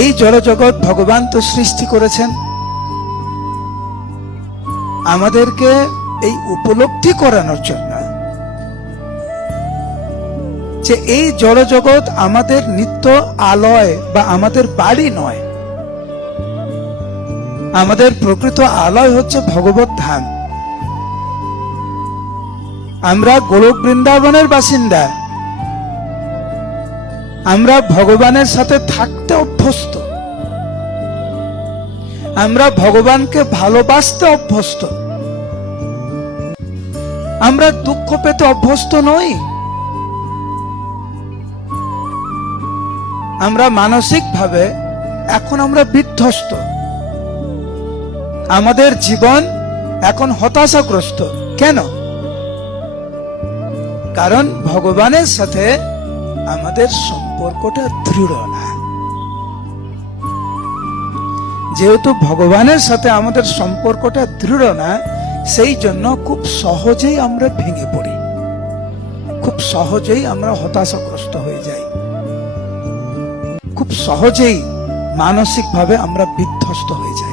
এই জড়জগৎ ভগবান তো সৃষ্টি করেছেন, আমাদেরকে এই উপলব্ধি করানোর জন্য যে এই জড়জগৎ আমাদের নিত্য আলয় বা আমাদের বাড়ি নয়। আমাদের প্রকৃত আলয় হচ্ছে ভগবত ধাম। আমরা গোলক বৃন্দাবনের বাসিন্দা, আমরা ভগবানের সাথে থাকতে অভ্যস্ত, আমরা ভগবানকে ভালোবাসতে অভ্যস্ত, আমরা দুঃখ পেতে অভ্যস্ত নই। আমরা মানসিকভাবে এখন আমরা বিধ্বস্ত, আমাদের জীবন এখন হতাশাগ্রস্ত। কেন? কারণ ভগবানের সাথে আমাদের সম্পর্কটা দৃঢ় না। যেহেতু ভগবানের সাথে আমাদের সম্পর্কটা দৃঢ় না, সেই জন্য খুব সহজেই আমরা ভেঙে পড়ি, খুব সহজেই আমরা হতাশাগ্রস্ত হয়ে যাই, খুব সহজেই মানসিকভাবে আমরা বিধ্বস্ত হয়ে যাই।